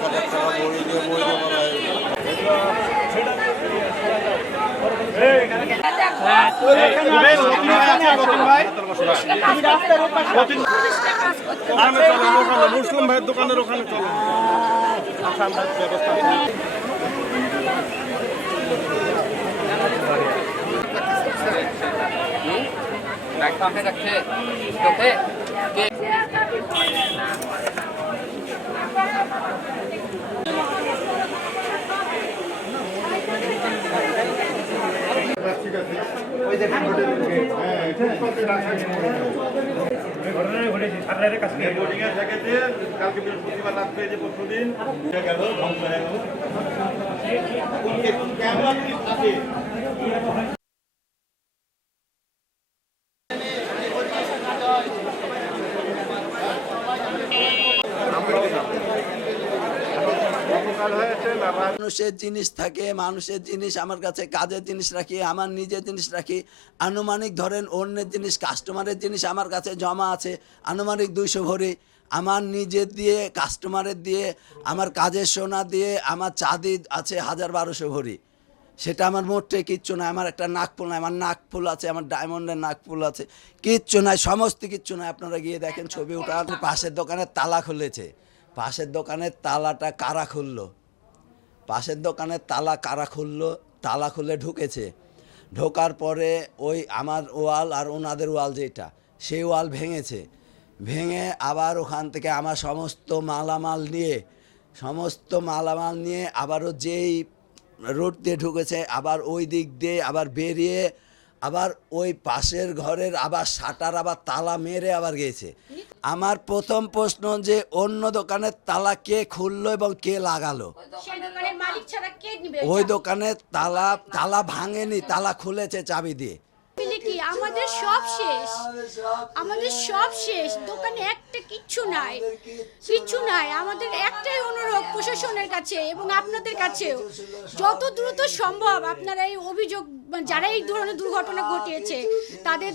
1000 টাকা বই দিয়ে মুসলিম ভাইয়ের দোকানের ওখানে চলো ব্যবস্থা কালকে বৃহস্পতিবার রাত্রে যে পরশুদিন গেল ধ্বংস হয়ে গেল। মানুষের জিনিস থাকে, মানুষের জিনিস আমার কাছে কাজের জিনিস রাখি, আমার নিজের জিনিস রাখি। আনুমানিক ধরেন অন্যের জিনিস, কাস্টমারের জিনিস আমার কাছে জমা আছে আনুমানিক 200 ভরি। আমার নিজের দিয়ে, কাস্টমারের দিয়ে, আমার কাজের সোনা দিয়ে আমার চাঁদি আছে 1000-1200 ভরি। সেটা আমার মোটে কিচ্ছু নাই। আমার একটা নাকফুল নাই, আমার নাকফুল আছে, আমার ডায়মন্ডের নাকফুল আছে, কিচ্ছু নাই, সমস্ত কিচ্ছু নাই। আপনারা গিয়ে দেখেন, ছবি ওঠা। পাশের দোকানের তালা খুলেছে, পাশের দোকানের তালাটা কারা খুললো? পাশের দোকানের তালা কারা খুললো? তালা খুলে ঢুকেছে। ঢোকার পরে ওই আমার ওয়াল আর ওনাদের ওয়াল যেটা, সেই ওয়াল ভেঙেছে। ভেঙে আবার ওখান থেকে আমার সমস্ত মালামাল নিয়ে আবারও যেই রোড দিয়ে ঢুকেছে, আবার ওই দিক দিয়ে আবার বেরিয়ে আবার ওই পাশের ঘরের আবার শাটার আবার তালা মেরে আবার গেছে। আমার প্রথম প্রশ্ন যে অন্য দোকানের তালা কে খুললো এবং কে লাগালো? ওই দোকানের তালা ভাঙেনি, তালা খুলেছে চাবি দিয়ে। আমাদের সব শেষ, আমাদের সব শেষ। দোকানে একটা কিচ্ছু নাই। আমাদের একটাই অনুরোধ প্রশাসনের কাছে এবং আপনাদের কাছেও, যত দ্রুত সম্ভব আপনারা এই অভিযোগ, যারা এই ধরনের দুর্ঘটনা ঘটিয়েছে তাদের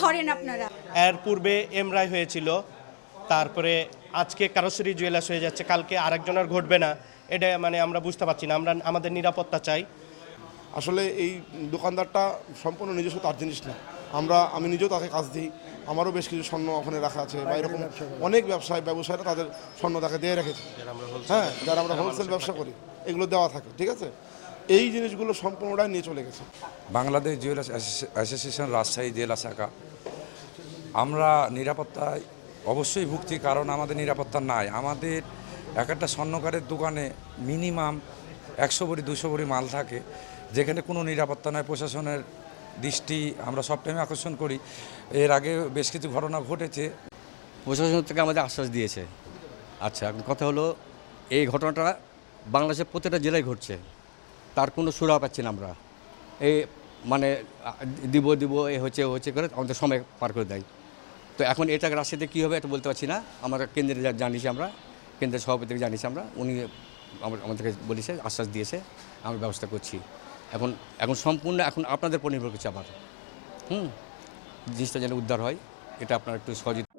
ধরেন আপনারা। এর পূর্বে এমরাই হয়েছিল, তারপরে আজকে কারোসরি জুয়েলার্স হয়ে যাচ্ছে, কালকে আরেকজনের ঘটবে না, এটা আমরা বুঝতে পারছি না। আমরা আমাদের নিরাপত্তা চাই। আসলে এই দোকানদারটা সম্পূর্ণ নিজস্ব তার জিনিস না। আমি নিজেও তাকে কাজ দিই, আমারও বেশ কিছু স্বর্ণ ওখানে রাখা আছে, বা এরকম অনেক ব্যবসায়ীরা তাদের স্বর্ণ তাকে দিয়ে রেখেছে। হ্যাঁ, যারা আমরা হোলসেল ব্যবসা করি এগুলো দেওয়া থাকে, ঠিক আছে। এই জিনিসগুলো সম্পূর্ণটাই নিয়ে চলে গেছে। বাংলাদেশ জুয়েলার্স অ্যাসোসিয়েশন রাজশাহী জেলা শাখা, আমরা নিরাপত্তায় অবশ্যই ভুগছি, কারণ আমাদের নিরাপত্তা নাই। আমাদের একটা স্বর্ণকারের দোকানে মিনিমাম 100 ভরি 200 ভরি মাল থাকে, যেখানে কোনো নিরাপত্তা নয়। প্রশাসনের দৃষ্টি আমরা সব টাইমে আকর্ষণ করি। এর আগে বেশ কিছু ঘটনা ঘটেছে। প্রশাসন থেকে আমাদের আশ্বাস দিয়েছে। আচ্ছা, এখন কথা হলো, এই ঘটনাটা বাংলাদেশের প্রত্যেকটা জেলায় ঘটছে, তার কোনো সুরা পাচ্ছি না আমরা। এই দিব এ হচ্ছে করে আমাদের সময় পার করে দেয়। তো এখন এটা রাশিয়াতে কী হবে এটা বলতে পারছি না। আমরা কেন্দ্রে জানিয়েছি, কেন্দ্রের সভাপতিকে জানিয়েছি উনি আমাদেরকে বলেছে, আশ্বাস দিয়েছে, আমরা ব্যবস্থা করছি। এখন সম্পূর্ণ এখন আপনাদের উপর নির্ভর করছে আবার। জিনিসটা যেন উদ্ধার হয়, এটা আপনারা একটু সহযোগিতা